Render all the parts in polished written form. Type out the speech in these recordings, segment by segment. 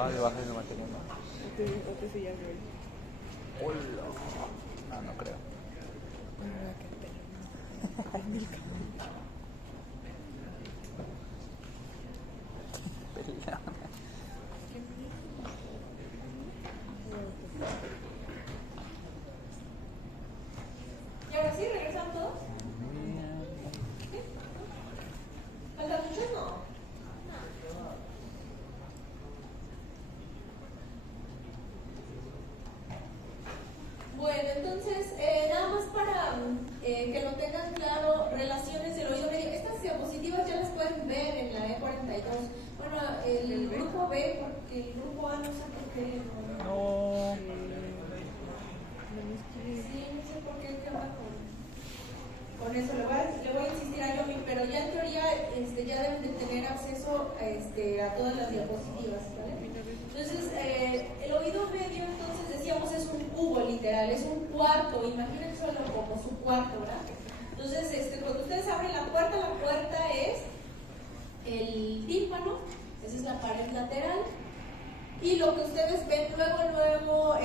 Estaba debajo de mi materia, ¿no? O te sillas de él. Hola. No, no creo. Qué pena. Hay mil caminos. Pelea. ¿Y ahora sí regresan todos? ¿Sí? ¿Faltan muchos? No. Bueno, entonces, nada más para que lo tengan claro, relaciones del oído medio. Estas diapositivas ya las pueden ver en la E42. Bueno, el grupo B, porque el grupo A no sé por qué. No. Sí, no sé por qué tema con eso. Le voy a insistir a Yomi, pero ya en teoría ya deben de tener acceso a todas las diapositivas, ¿vale? Entonces, el oído medio, entonces decíamos, es un cubo literal, es un cuarto, imagínense como su cuarto, ¿verdad? Entonces, cuando ustedes abren la puerta es el tímpano, esa es la pared lateral, y lo que ustedes ven luego,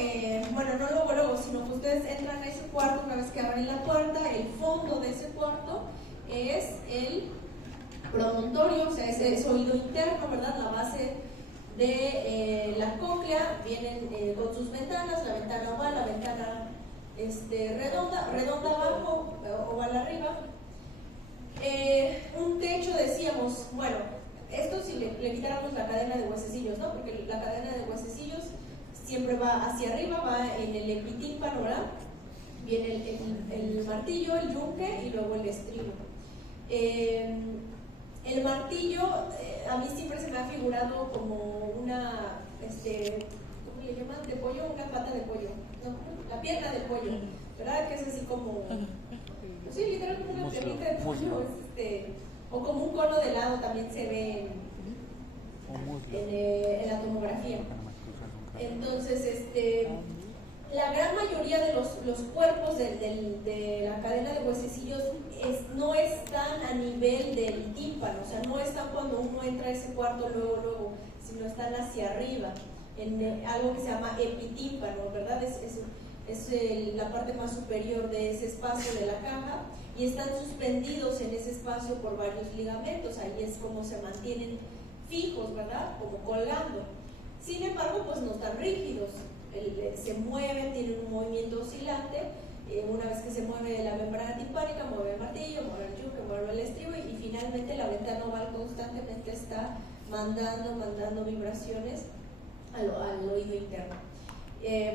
bueno, no luego, sino que ustedes entran a ese cuarto una vez que abren la puerta, el fondo de ese cuarto es el promontorio, o sea, es oído interno, ¿verdad? La base de la cóclea, vienen con sus ventanas, la ventana oval, la ventana redonda abajo, oval arriba. Un techo, decíamos, bueno, esto si le quitáramos la cadena de huesecillos, ¿no? Porque la cadena de huesecillos siempre va hacia arriba, va en el epitímpano, ¿verdad? Viene el martillo, el yunque y luego el estribo. El martillo, a mí siempre se me ha figurado como una, ¿cómo le llaman? De pollo, una pata de pollo, ¿no? La pierna del pollo, ¿verdad? Que es así como, pues sí, literalmente una piernita de pollo, o como un cono de helado también se ve en la tomografía. Entonces, la gran mayoría de los cuerpos de la cadena de huesecillos no están a nivel del tímpano, o sea, no están cuando uno entra a ese cuarto luego, sino están hacia arriba, en algo que se llama epitímpano, ¿verdad? Es la parte más superior de ese espacio de la caja y están suspendidos en ese espacio por varios ligamentos, ahí es como se mantienen fijos, ¿verdad? Como colgando. Sin embargo, pues no están rígidos, se mueven, tienen un movimiento oscilante. Una vez que se mueve la membrana timpánica, mueve el martillo, mueve el yunque, mueve el estribo y finalmente la ventana oval constantemente está mandando vibraciones al oído interno.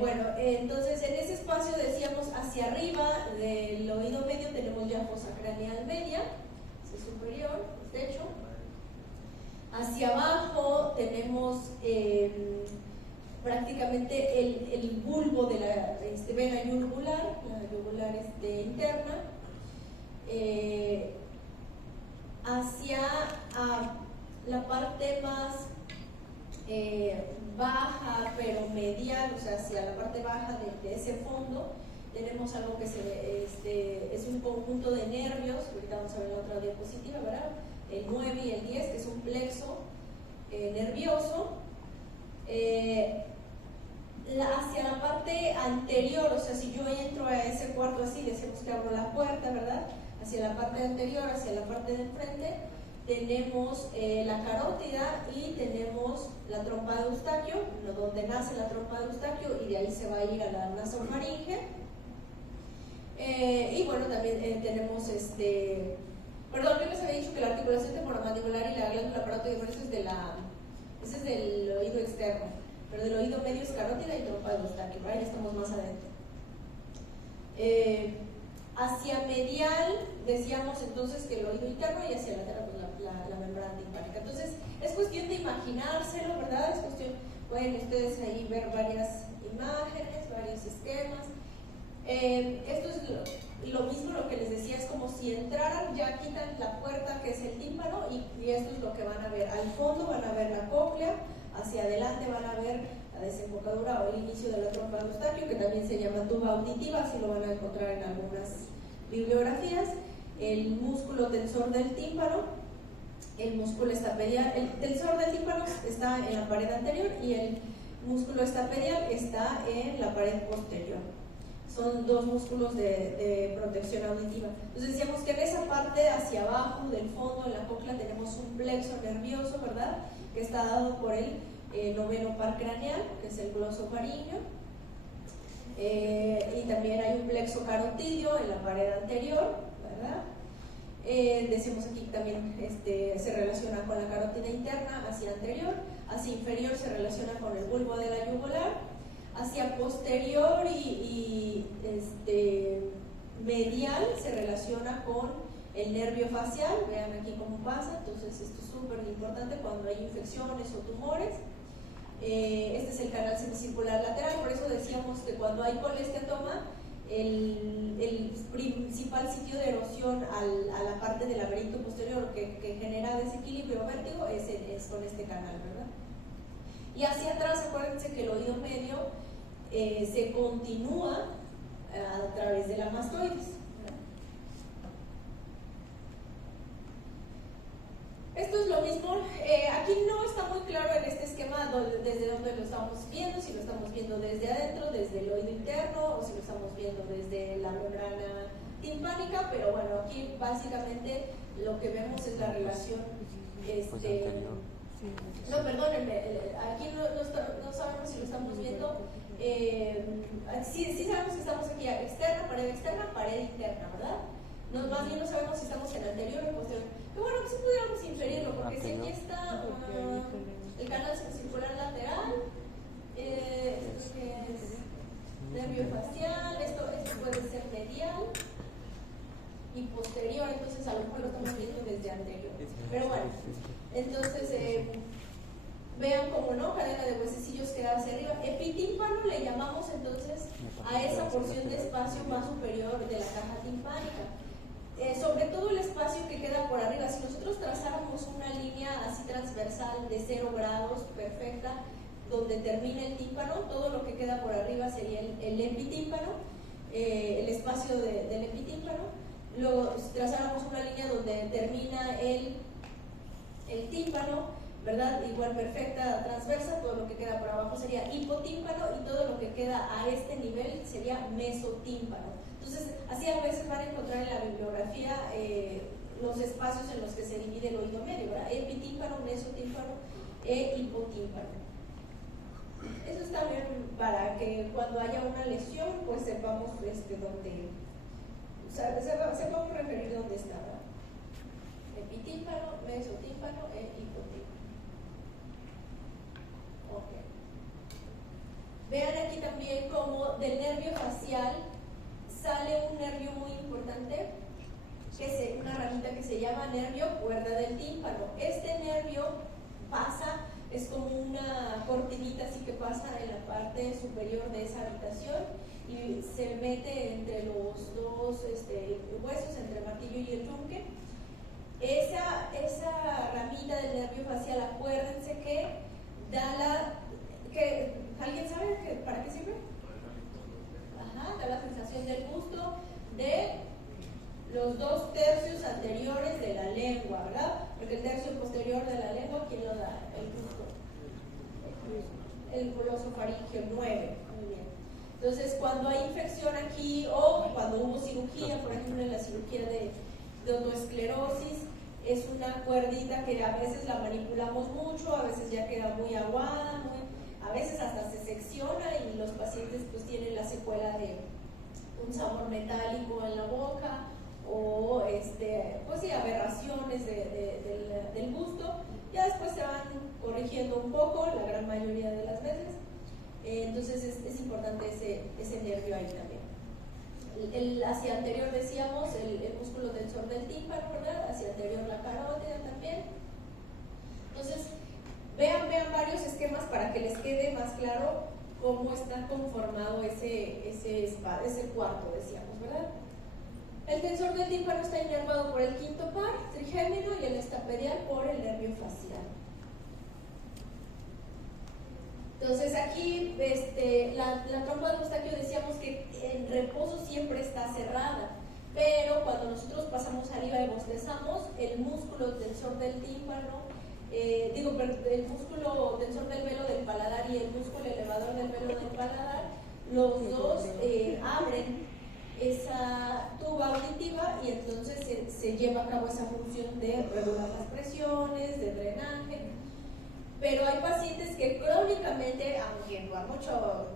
Bueno, entonces en ese espacio decíamos hacia arriba del oído medio tenemos ya fosa craneal media, es superior, techo. Hacia abajo tenemos prácticamente el bulbo de la vena yugular, la yugular interna, hacia la parte más baja pero medial, o sea, hacia la parte baja de ese fondo tenemos algo que es un conjunto de nervios, ahorita vamos a ver la otra diapositiva, ¿verdad? El 9 y el 10, que es un plexo nervioso. Hacia la parte anterior, o sea, si yo entro a ese cuarto así, decimos que abro la puerta, ¿verdad? Hacia la parte anterior, hacia la parte de enfrente, tenemos la carótida y tenemos la trompa de Eustaquio, donde nace la trompa de Eustaquio y de ahí se va a ir a la nasofaringe. Y bueno, también tenemos perdón, yo les había dicho que la articulación temporomandibular y la glándula parótida, ese es del oído externo, pero del oído medio es carótida y trompa de Eustaquio, ¿vale? Ya estamos más adentro. Hacia medial decíamos entonces que el oído interno y hacia lateral pues la membrana timpánica. Entonces es cuestión de imaginárselo, ¿verdad? Es cuestión, pueden ustedes ahí ver varias imágenes, varios esquemas. Esto es lo mismo, lo que les decía, es como si entraran, ya quitan la puerta que es el tímpano y esto es lo que van a ver. Al fondo van a ver la cóclea, hacia adelante van a ver la desembocadura o el inicio de la trompa de Eustaquio, que también se llama tuba auditiva, así lo van a encontrar en algunas bibliografías, el músculo tensor del tímpano, el músculo estapedial, el tensor del tímpano está en la pared anterior y el músculo estapedial está en la pared posterior. Son dos músculos de protección auditiva. Entonces decíamos que en esa parte hacia abajo del fondo, en la cóclea, tenemos un plexo nervioso, ¿verdad? Que está dado por el noveno par craneal, que es el glosofaringeo. Y también hay un plexo carotidio en la pared anterior, ¿verdad? Decimos aquí también se relaciona con la carótida interna hacia anterior, hacia inferior se relaciona con el bulbo de la yugular, hacia posterior y medial se relaciona con el nervio facial. Vean aquí cómo pasa. Entonces esto es súper importante cuando hay infecciones o tumores. Este es el canal semicircular lateral, por eso decíamos que cuando hay colesteatoma el principal sitio de erosión a la parte del laberinto posterior que genera desequilibrio o vértigo es con este canal, ¿verdad? Y hacia atrás, acuérdense que el oído medio se continúa a través de la mastoides. Esto es lo mismo, aquí no está muy claro en este esquema desde dónde lo estamos viendo, si lo estamos viendo desde adentro, desde el oído interno, o si lo estamos viendo desde la membrana timpánica, pero bueno, aquí básicamente lo que vemos es la relación, no, perdónenme, aquí no sabemos si lo estamos viendo, sí sabemos que estamos aquí externa, pared interna, ¿verdad? Más bien no sabemos si estamos en anterior o posterior. Pero bueno, pues sí pudiéramos inferirlo, porque si aquí está el canal semicircular lateral, esto que es nervio facial, esto puede ser medial y posterior, entonces a lo mejor lo estamos viendo desde anterior. Pero bueno, entonces vean cómo no, cadena de huesecillos que da hacia arriba. Epitímpano le llamamos entonces a esa porción de espacio más superior de la caja timpánica. Sobre todo el espacio que queda por arriba, si nosotros trazáramos una línea así transversal de 0 grados, perfecta, donde termina el tímpano, todo lo que queda por arriba sería el epitímpano, el espacio del epitímpano. Trazáramos una línea donde termina el tímpano, ¿verdad? Igual perfecta, transversa, todo lo que queda por abajo sería hipotímpano y todo lo que queda a este nivel sería mesotímpano. Entonces, así a veces van a encontrar en la bibliografía los espacios en los que se divide el oído medio, ¿verdad? Epitímpano, mesotímpano e hipotímpano. Eso está bien para que cuando haya una lesión, pues sepamos dónde, o sea, sepamos referir dónde está, ¿verdad? Epitímpano, mesotímpano e hipotímpano. Ok. Vean aquí también como del nervio facial sale un nervio muy importante, una ramita que se llama nervio cuerda del tímpano. Este nervio pasa, es como una cortinita así que pasa en la parte superior de esa habitación y se mete entre los dos huesos, entre el martillo y el yunque. Esa ramita del nervio facial, acuérdense que ¿alguien sabe para qué sirve? Da la sensación del gusto de los 2 tercios anteriores de la lengua, ¿verdad? Porque el tercio posterior de la lengua, ¿quién lo da? El gusto. El glosofaringeo 9. Muy bien. Entonces, cuando hay infección aquí o cuando hubo cirugía, por ejemplo, en la cirugía de otoesclerosis, es una cuerdita que a veces la manipulamos mucho, a veces ya queda muy aguada, a veces hasta se secciona y los pacientes pues tienen la secuela de un sabor metálico en la boca o pues sí, aberraciones del gusto. Ya después se van corrigiendo un poco, la gran mayoría de las veces. Entonces es importante ese nervio ahí también. Hacia anterior decíamos el músculo tensor del tímpano, ¿verdad? Hacia anterior la carótida también. Entonces vean varios esquemas para que les quede más claro cómo está conformado ese cuarto, decíamos, ¿verdad? El tensor del tímpano está inervado por el quinto par trigémino y el estapedial por el nervio facial. Entonces aquí la trompa de Eustaquio decíamos que en reposo siempre está cerrada. pero cuando nosotros pasamos saliva y bostezamos, el músculo tensor del tímpano, el músculo tensor del velo del paladar y el músculo elevador del velo del paladar, los dos abren esa tuba auditiva y entonces se lleva a cabo esa función de regular las presiones, de drenaje. Pero hay pacientes que crónicamente, aunque no mucho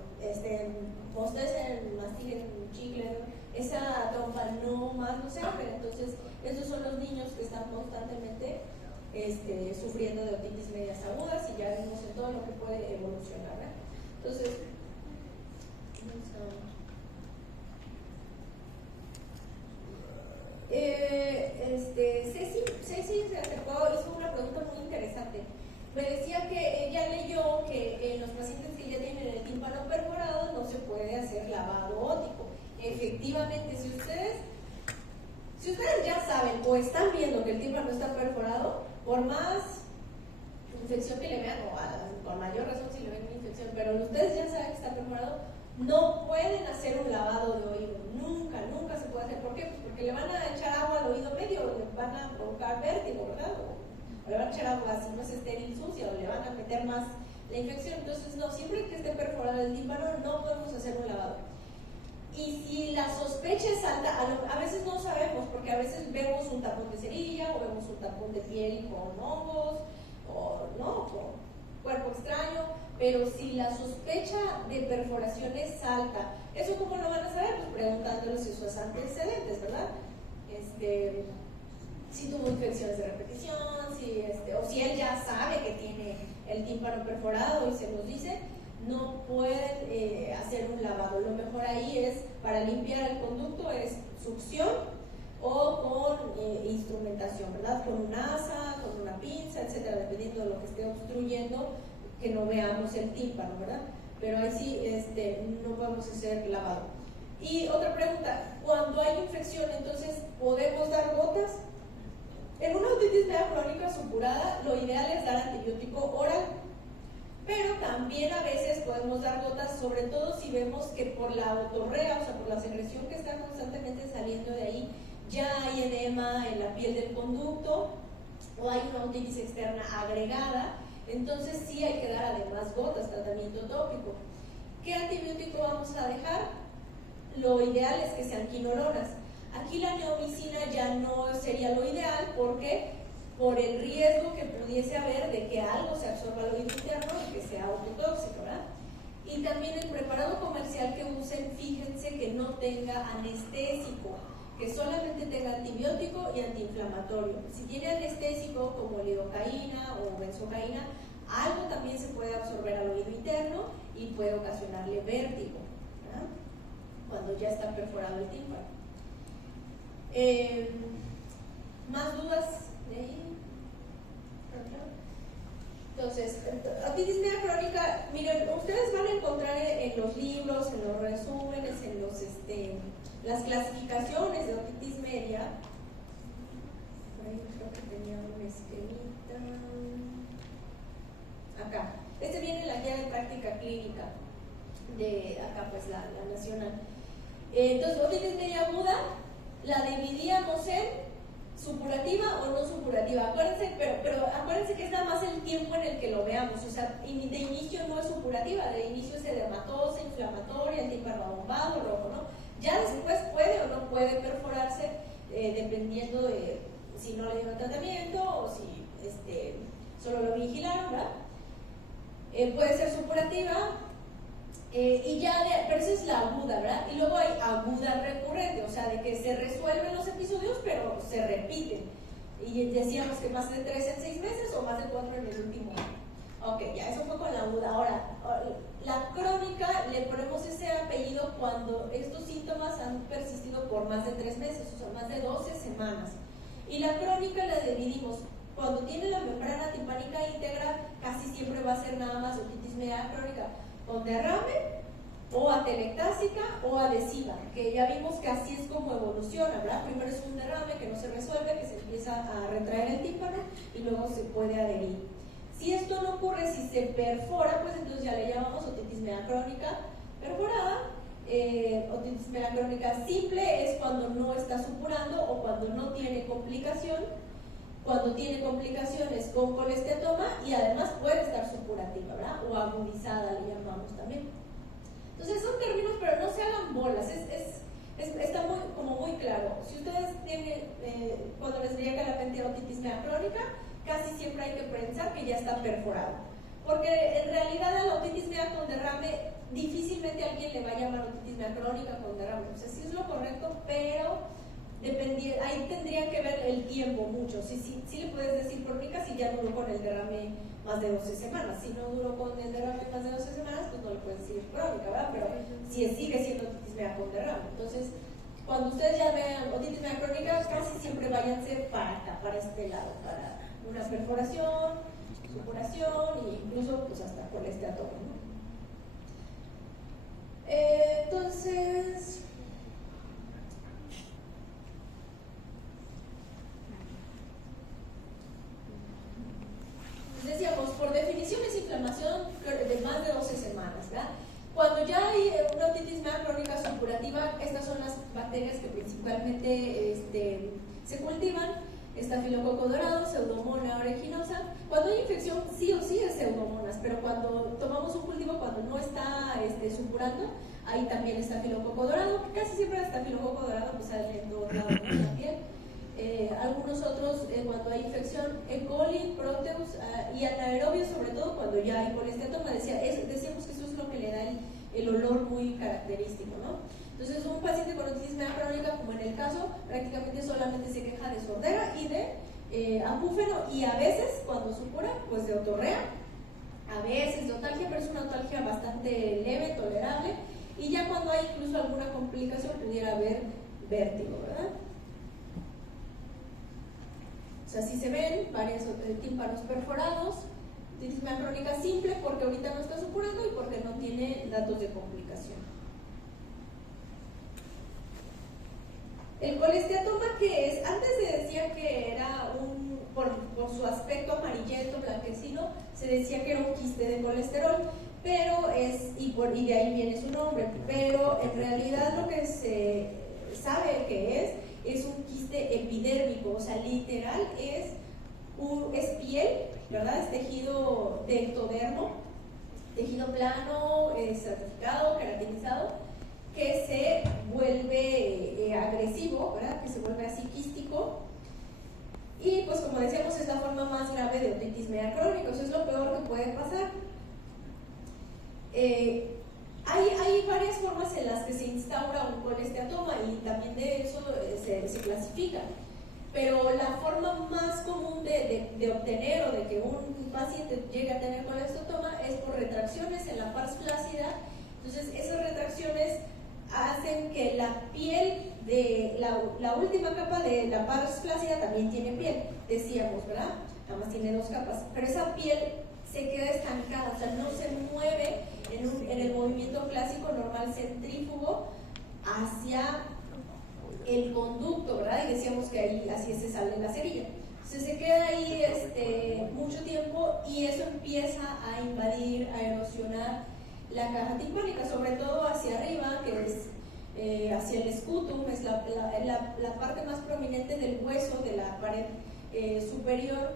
bostecen, mastiquen chicle, esa trompa no se abre. Entonces esos son los niños que están constantemente sufriendo de otitis medias agudas, y ya vimos en todo lo que puede evolucionar, ¿eh? Entonces Ceci se acercó, hizo una pregunta muy interesante. Me decía que ella leyó que en los pacientes que ya tienen el tímpano perforado no se puede hacer lavado óptico. Efectivamente, si ustedes ya saben o están viendo que el tímpano está perforado, por más infección que le vean, o con mayor razón si le ven una infección, pero ustedes ya saben que está perforado, no pueden hacer un lavado de oído. Nunca se puede hacer. ¿Por qué? Pues porque le van a echar agua al oído medio, le van a provocar vértigo, ¿verdad? O le van a echar agua si no es estéril sucia, o le van a meter más la infección. Entonces, no, siempre que esté perforado el tímpano no podemos hacer un lavado. Y si la sospecha es alta, a veces no sabemos, porque a veces vemos un tapón de cerilla, o vemos un tapón de piel con hongos, o no, con cuerpo extraño, pero si la sospecha de perforación es alta, ¿eso cómo lo van a saber? Pues preguntándoles sus antecedentes, ¿verdad? Si tuvo infecciones de repetición, o si él ya sabe que tiene el tímpano perforado y se nos dice, no pueden hacer un lavado. Lo mejor ahí es, para limpiar el conducto, es succión o con instrumentación, ¿verdad? Con un asa, con una pinza, etcétera, dependiendo de lo que esté obstruyendo, que no veamos el tímpano, ¿verdad? Pero ahí sí no podemos hacer lavado. Y otra pregunta, cuando hay infección, entonces, ¿podemos dar gotas? En una otitis media crónica supurada, lo ideal es dar antibiótico oral, pero también a veces podemos dar gotas, sobre todo si vemos que por la otorrea, o sea, por la secreción que está constantemente saliendo de ahí, ya hay edema en la piel del conducto, o hay una otitis externa agregada. Entonces sí hay que dar además gotas, tratamiento tópico. ¿Qué antibiótico vamos a dejar? Lo ideal es que sean quinolonas. Aquí la neomicina ya no sería lo ideal, porque por el riesgo que pudiese haber de que algo se absorba al oído interno y que sea autotóxico, ¿verdad? Y también el preparado comercial que usen, fíjense que no tenga anestésico, que solamente tenga antibiótico y antiinflamatorio. Si tiene anestésico como lidocaína o benzocaína, algo también se puede absorber al oído interno y puede ocasionarle vértigo, ¿verdad? Cuando ya está perforado el tímpano. ¿Más dudas de ahí? Entonces, otitis media crónica, miren, ustedes van a encontrar en los libros, en los resúmenes, en las clasificaciones de otitis media. Por ahí creo que tenía un esquemita. Acá. Viene en la guía de práctica clínica de acá, pues la nacional. Entonces, otitis media aguda la dividíamos en supurativa o no supurativa. Acuérdense, pero acuérdense que es nada más el tiempo en el que lo veamos. O sea, de inicio no es supurativa, de inicio es edematosa, inflamatoria, el tímpano abombado, rojo, ¿no? Ya después puede o no puede perforarse, dependiendo de si no le dieron tratamiento o si solo lo vigilaron, ¿verdad? Puede ser supurativa. Pero esa es la aguda, ¿verdad? Y luego hay aguda recurrente, o sea, de que se resuelven los episodios, pero se repiten. Y decíamos que más de 3 en 6 meses o más de 4 en el último año. Ok, ya eso fue con la aguda. Ahora, la crónica le ponemos ese apellido cuando estos síntomas han persistido por más de 3 meses, o sea, más de 12 semanas. Y la crónica la dividimos. Cuando tiene la membrana timpánica íntegra, casi siempre va a ser nada más otitis media crónica con derrame, o atelectásica o adhesiva, que ya vimos que así es como evoluciona, ¿verdad? Primero es un derrame que no se resuelve, que se empieza a retraer el tímpano y luego se puede adherir. Si esto no ocurre, si se perfora, pues entonces ya le llamamos otitis media crónica perforada, otitis otitis media crónica simple es cuando no está supurando o cuando no tiene complicación. Cuando tiene complicaciones con colesteatoma y además puede estar supurativa, ¿verdad? O agudizada, le llamamos también. Entonces son términos, pero no se hagan bolas, está muy claro. Si ustedes tienen, cuando les llega la mente otitis media crónica, casi siempre hay que pensar que ya está perforado. Porque en realidad a la otitis media con derrame, difícilmente alguien le va a llamar otitis media crónica con derrame. O sea, sí es lo correcto, pero ahí tendría que ver el tiempo mucho. Sí le puedes decir crónica si ya duró con el derrame más de 12 semanas. Si no duró con el derrame más de 12 semanas, pues no le puedes decir crónica, ¿verdad? Pero si sigue siendo otitis media con derrame. Entonces, cuando ustedes ya vean otitis media crónica, casi siempre váyanse para este lado, para una perforación, supuración e incluso pues hasta colesteatoma, ¿no? Entonces, decíamos, por definición es inflamación de más de 12 semanas, ¿verdad? Cuando ya hay una otitis media crónica supurativa, estas son las bacterias que principalmente se cultivan: estafilococo dorado, pseudomonas aeruginosa. Cuando hay infección, sí o sí es pseudomonas, pero cuando tomamos un cultivo, cuando no está supurando, ahí también estafilococo dorado, que casi siempre el estafilococo dorado pues sale en todos lados de la piel. Algunos otros, cuando hay infección, E. coli, Proteus y anaerobios, sobre todo cuando ya hay colesteatoma. Decíamos que eso es lo que le da el olor muy característico, ¿no? Entonces, un paciente con otitis media crónica, como en el caso, prácticamente solamente se queja de sordera y de acúfeno, y a veces, cuando supura, pues de otorrea, a veces de otalgia, pero es una otalgia bastante leve, tolerable, y ya cuando hay incluso alguna complicación pudiera haber vértigo, ¿verdad? O sea, si se ven varios tímpanos perforados, otitis media crónica simple porque ahorita no está supurando y porque no tiene datos de complicación. El colesteatoma, ¿qué es? Antes se decía que era por su aspecto amarillento, blanquecino, se decía que era un quiste de colesterol, pero y de ahí viene su nombre, pero en realidad lo que se sabe que es un quiste epidérmico, o sea, literal es piel, ¿verdad? Es tejido de ectodermo, tejido plano, estratificado, queratinizado, que se vuelve agresivo, ¿verdad? Que se vuelve así quístico. Y pues como decíamos, es la forma más grave de otitis media crónica, eso es lo peor que puede pasar. Hay varias formas en las que se instaura un colesteatoma y también de eso se clasifica. Pero la forma más común de obtener o de que un paciente llegue a tener colesteatoma es por retracciones en la pars flácida. Entonces, esas retracciones hacen que la piel de la última capa de la pars flácida también tiene piel, decíamos, ¿verdad? Nada más tiene 2 capas, pero esa piel se queda estancada, o sea, no se mueve en el movimiento clásico normal centrífugo hacia el conducto, ¿verdad? Y decíamos que ahí así se sale la cerilla. Entonces se queda ahí mucho tiempo y eso empieza a invadir, a erosionar la caja timpánica, sobre todo hacia arriba, que es hacia el escutum, es la parte más prominente del hueso de la pared superior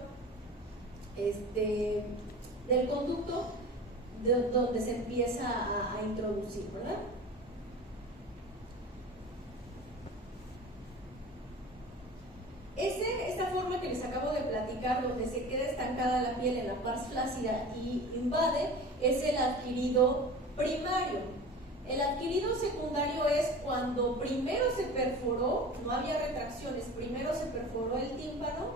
del conducto, donde se empieza a introducir, ¿verdad? Esta forma que les acabo de platicar, donde se queda estancada la piel en la pars flácida y invade, es el adquirido primario. El adquirido secundario es cuando primero se perforó, no había retracciones, primero se perforó el tímpano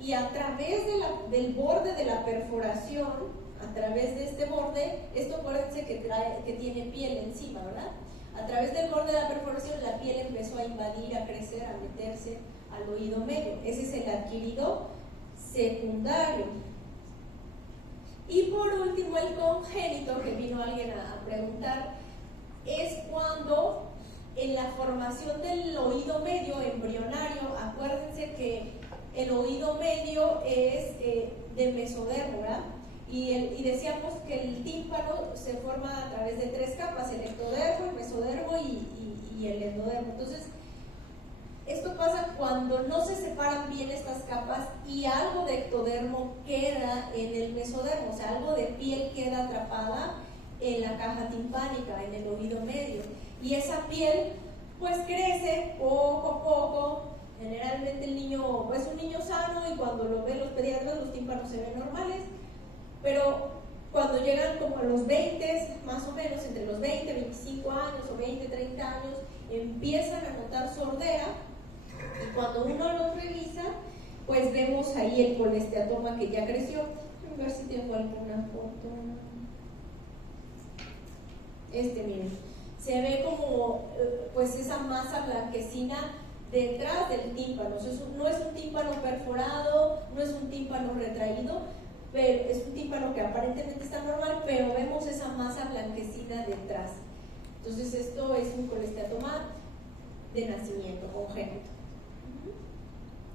y a través del borde de la perforación, a través de este borde, esto acuérdense que tiene piel encima, ¿verdad? A través del borde de la perforación la piel empezó a invadir, a crecer, a meterse al oído medio. Ese es el adquirido secundario. Y por último, el congénito, que vino alguien a preguntar, es cuando en la formación del oído medio embrionario, acuérdense que el oído medio es de mesodermo, ¿verdad? Y decíamos que el tímpano se forma a través de 3 capas, el ectodermo, el mesodermo y y el endodermo. Entonces, esto pasa cuando no se separan bien estas capas y algo de ectodermo queda en el mesodermo, o sea, algo de piel queda atrapada en la caja timpánica, en el oído medio. Y esa piel pues crece poco a poco. Generalmente el niño es un niño sano y cuando lo ven los pediatras los tímpanos se ven normales, pero cuando llegan como a los 20, más o menos, entre los 20, 25 años o 20, 30 años, empiezan a notar sordera y cuando uno los revisa, pues vemos ahí el colesteatoma que ya creció. A ver si tengo alguna foto. Miren, se ve como pues esa masa blanquecina detrás del tímpano. O sea, no es un tímpano perforado, no es un tímpano retraído, pero es un tímpano que aparentemente está normal, pero vemos esa masa blanquecina detrás. Entonces esto es un colesteatoma de nacimiento, congénito.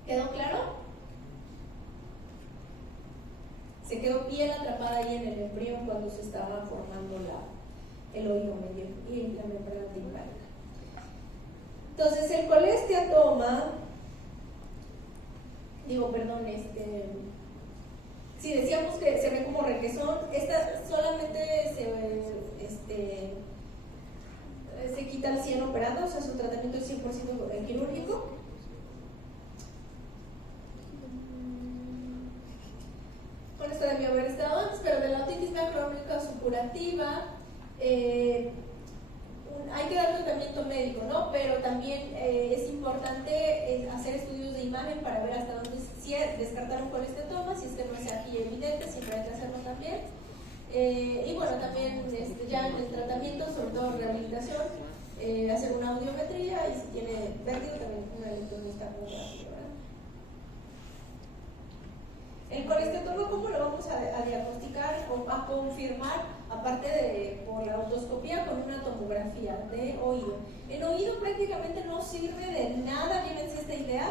¿Quedó claro? Se quedó piel atrapada ahí en el embrión cuando se estaba formando el oído medio y la membrana timpánica. Entonces el colesteatoma, si decíamos que se ve como requesón, esta solamente se quita al 100 operando, o sea, su tratamiento es 100% quirúrgico. Con esto debió haber estado antes, pero de la otitis media crónica supurativa hay que dar tratamiento médico, ¿no? Pero también es importante hacer estudios de imagen para ver hasta dónde, si descartar un colesteatoma, si es que no es aquí evidente, siempre hay que hacerlo también. Y bueno, también ya en el tratamiento, sobre todo rehabilitación, hacer una audiometría y si tiene vértigo también una electromiografía, ¿verdad? El colesteatoma, ¿cómo lo vamos a diagnosticar o a confirmar? Aparte de por la otoscopía con una tomografía de oído. El oído prácticamente no sirve de nada, llévense esta idea,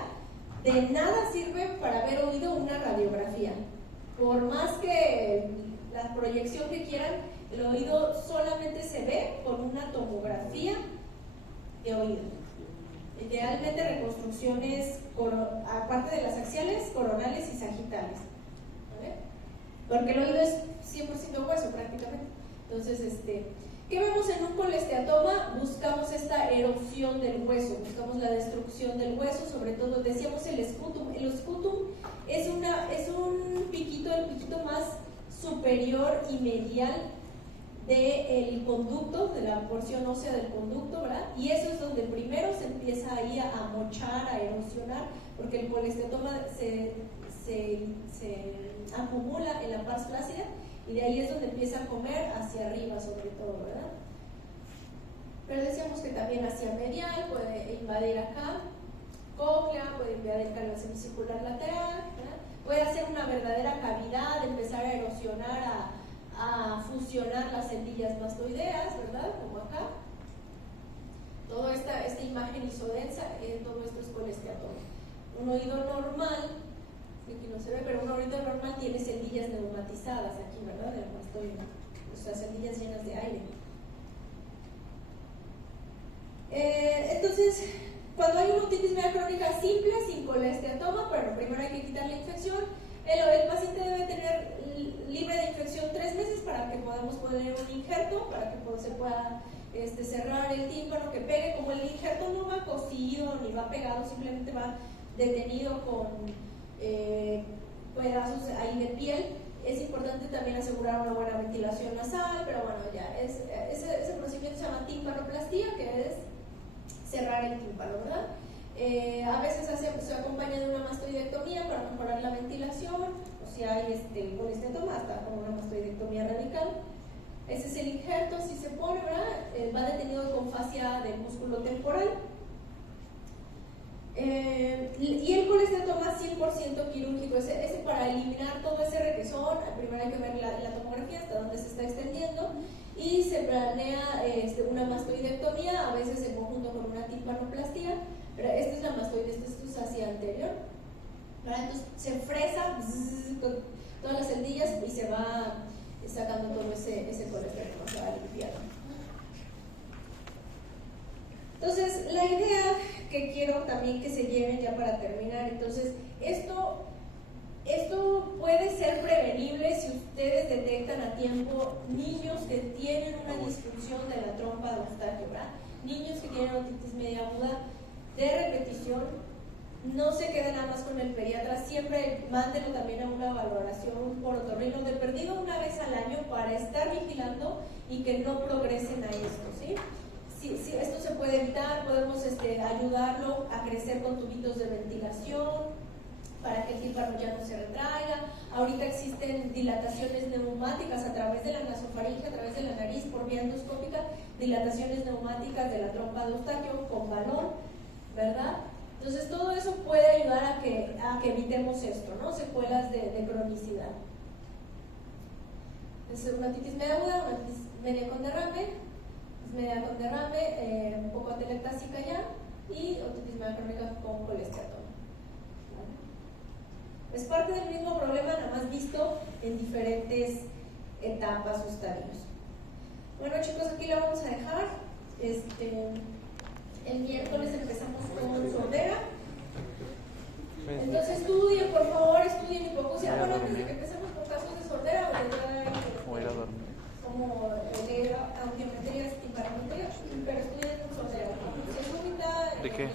de nada sirve para ver oído una radiografía. Por más que la proyección que quieran, el oído solamente se ve con una tomografía de oído. Idealmente reconstrucciones, aparte de las axiales, coronales y sagitales. ¿Vale? Porque el oído es 100% hueso prácticamente. Entonces, ¿qué vemos en un colesteatoma? Buscamos esta erosión del hueso, buscamos la destrucción del hueso, sobre todo decíamos el sputum. El sputum es un piquito, el piquito más superior y medial del conducto, de la porción ósea del conducto, ¿verdad? Y eso es donde primero se empieza ahí a mochar, a erosionar, porque el colesteatoma se acumula en la pars flácida y de ahí es donde empieza a comer hacia arriba sobre todo, ¿verdad? Pero decíamos que también hacia medial, puede invadir acá, cóclea, puede invadir acá la semicircular lateral, ¿verdad? Puede hacer una verdadera cavidad, empezar a erosionar, a fusionar las endillas mastoideas, ¿verdad? Como acá. Toda esta imagen isodensa, todo esto es colesteatoma. Un oído normal, aquí no se ve, pero un oído normal tiene celdillas neumatizadas aquí, ¿verdad? Del mastoide, o sea, celdillas llenas de aire. Entonces, cuando hay una otitis media crónica simple, sin colesteatoma, bueno, primero hay que quitar la infección. El paciente debe tener libre de infección 3 meses para que podamos poner un injerto, para que se pueda cerrar el tímpano, que pegue. Como el injerto no va cosido ni va pegado, simplemente va detenido con pedazos ahí de piel. Es importante también asegurar una buena ventilación nasal, pero bueno, ya ese procedimiento se llama tímpanoplastía, que es cerrar el tímpano, ¿verdad? A veces se acompaña de una mastoidectomía para mejorar la ventilación, o si hay colesteatoma, hasta con una mastoidectomía radical. Ese es el injerto, si se pone, ¿verdad? Va detenido con fascia del músculo temporal. Y el colesteatoma 100% quirúrgico, ese para eliminar todo ese requesón, primero hay que ver la tomografía hasta dónde se está extendiendo y se planea una mastoidectomía, a veces en conjunto con una timpanoplastía, pero esta es la mastoide, esto es hacia anterior, ¿verdad? Entonces se fresa con todas las celdillas y se va sacando todo ese colesterol, se va limpiando. Entonces, la idea que quiero también que se lleven ya para terminar, entonces, esto puede ser prevenible si ustedes detectan a tiempo niños que tienen una disfunción de la trompa de Eustaquio, ¿verdad? Niños que tienen otitis media aguda de repetición, no se queden nada más con el pediatra, siempre mándenlo también a una valoración por otorrino de perdido una vez al año para estar vigilando y que no progresen a esto, ¿sí? Si esto se puede evitar, podemos ayudarlo a crecer con tubitos de ventilación para que el tímpano ya no se retraiga. Ahorita existen dilataciones neumáticas a través de la nasofaringe, a través de la nariz por vía endoscópica, dilataciones neumáticas de la trompa de Eustaquio con balón, ¿verdad? Entonces todo eso puede ayudar a que evitemos esto, ¿no? Secuelas de cronicidad. Es una otitis media aguda, una otitis media con derrame, media con derrame, un poco atelectásica ya, y otitis media crónica con colesteatoma. Es parte del mismo problema, nada más visto en diferentes etapas o estadios. Bueno, chicos, aquí la vamos a dejar. El miércoles empezamos con sordera. Entonces estudien, por favor, estudien hipoacusia. Bueno, antes de que empecemos con casos de sordera, O ir a dormir. como leer audiometrías y parametrías, pero estudien con sordera. Si es súbita, ¿De qué?